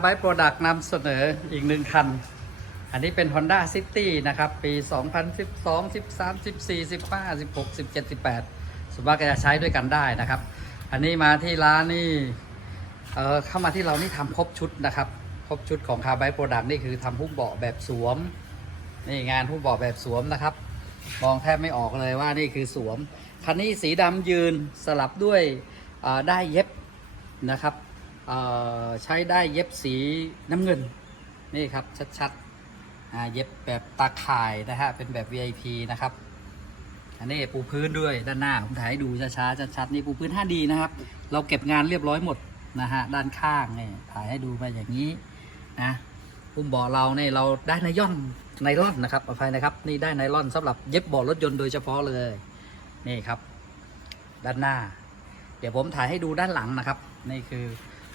ไบโปรดักต์นำเสนออีกหนึ่งคัน อันนี้เป็น Honda City นะครับ ปี 2012 13 14 15 16 17 18สุภาพก็จะใช้ด้วยกันได้นะครับ อันนี้มาที่ร้านนี่เออเข้ามาที่เรานี่ทำครบชุดนะครับ ครบชุดของคาร์ไบโปรดักต์นี่คือทำหุ้มเบาะแบบสวม นี่งานหุ้มเบาะแบบสวมนะครับ มองแทบไม่ออกเลยว่านี่คือสวม คันนี้สีดำยืนสลับด้วยได้เย็บนะครับ ใช้ได้เย็บสีน้ำเงิน นี่ครับ ชัดๆเย็บแบบตาข่ายนะฮะ เป็นแบบ VIP นะครับอันนี้ปูพื้นด้วยด้านหน้าผมถ่ายให้ดูช้าๆชัดๆนี่ปูพื้น 5D นะครับ เราเก็บงานเรียบร้อยหมดนะฮะด้านข้างนี่ถ่ายให้ดูไปอย่างนี้นะปุ่มเบาะเราเนี่ยเราได้ไนย่อนไนล่อนนะครับอภัยนะครับ นี่ได้ไนล่อนสำหรับเย็บเบาะรถยนต์โดยเฉพาะเลยนี่ครับ ด้านหน้า เดี๋ยวผมถ่ายให้ดูด้านหลังนะครับ นี่คือ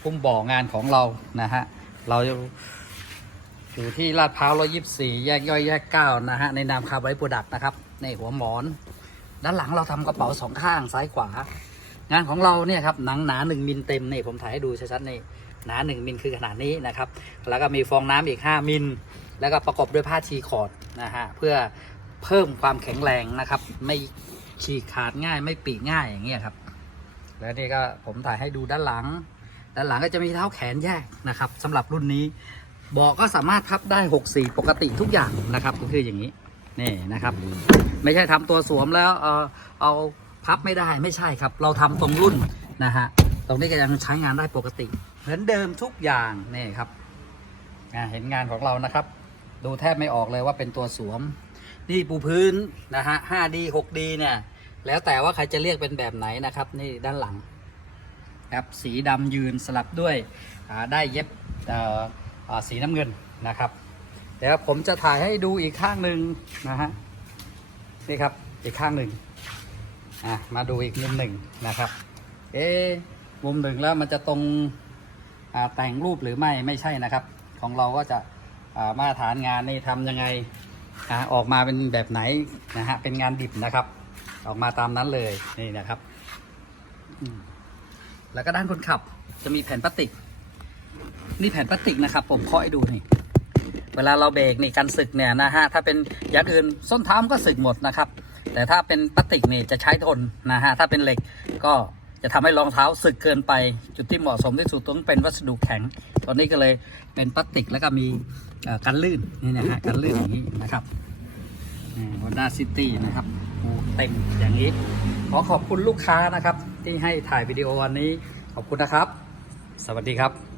ปุ่มบาะงานของเรานะฮะเราอยู่ที่ลาดพร้าว124แยกย่อยแยกเก้านะฮะในนามคาร์บอนโปรดักต์นะครับในหัวหมอน ด้านหลังเราทำกระเป๋าสองข้างซ้ายขวา งานของเราเนี่ยครับหนังหนาหนึ่งมิลเต็มนี่ผมถ่ายให้ดูชัดๆนี่หนาหนึ่งมิลคือขนาดนี้นะครับ แล้วก็มีฟองน้ำอีก 5 มิล แล้วก็ประกอบด้วยผ้าชีคอร์ดนะฮะเพื่อเพิ่มความแข็งแรงนะครับ ไม่ฉีกขาดง่ายไม่ปีกง่ายอย่างเงี้ยครับ แล้วนี่ก็ผมถ่ายให้ดูด้านหลัง ด้านหลังก็จะมีเท้าแขนแยกนะครับสำหรับรุ่นนี้เบาะก็สามารถพับได้6 4ปกติทุกอย่างนะครับก็คืออย่างนี้นี่นะครับ ไม่ใช่ทำตัวสวมแล้วเออเอาพับไม่ได้ไม่ใช่ครับ เราทำตรงรุ่นนะฮะตรงนี้ก็ยังใช้งานได้ปกติ เหมือนเดิมทุกอย่างนี่ครับอ่าเห็นงานของเรานะครับ ดูแทบไม่ออกเลยว่าเป็นตัวสวม นี่ปูพื้นนะฮะ 5D 6D เนี่ยแล้วแต่ว่าใครจะเรียกเป็นแบบไหนนะครับ นี่ด้านหลัง ครับสีดำยืนสลับด้วยได้เย็บสีน้ำเงินนะครับเดี๋ยวผมจะถ่ายให้ดูอีกข้างหนึ่งนะฮะนี่ครับอีกข้างหนึ่งอะมาดูอีกมุมหนึ่งนะครับ เอ๊มุมหนึ่งแล้วมันจะตรงแต่งรูปหรือไม่ไม่ใช่นะครับ ของเราก็จะมาตรฐานงานนี่ทำยังไงอออกมาเป็นแบบไหนนะฮะเป็นงานดิบนะครับ ออกมาตามนั้นเลยนี่นะครับอื แล้วก็ด้านคนขับจะมีแผ่นพลาสติก นี่แผ่นพลาสติกนะครับ ผมเคาะให้ดูนี่ เวลาเราเบรกนี่กันสึกเนี่ยนะฮะ ถ้าเป็นอย่างอื่นส้นเท้ามันก็สึกหมดนะครับ แต่ถ้าเป็นพลาสติกนี่จะใช้ทนนะฮะ ถ้าเป็นเหล็กก็จะทำให้รองเท้าสึกเกินไป จุดที่เหมาะสมที่สุดต้องเป็นวัสดุแข็ง ตอนนี้ก็เลยเป็นพลาสติกแล้วก็มีกันลื่นนี่นะฮะกันลื่นอย่างนี้นะครับ ฮอนด้าซิตี้นะครับเต็มอย่างนี้ ขอขอบคุณลูกค้านะครับ ที่ให้ถ่ายวิดีโอวันนี้ ขอบคุณนะครับ สวัสดีครับ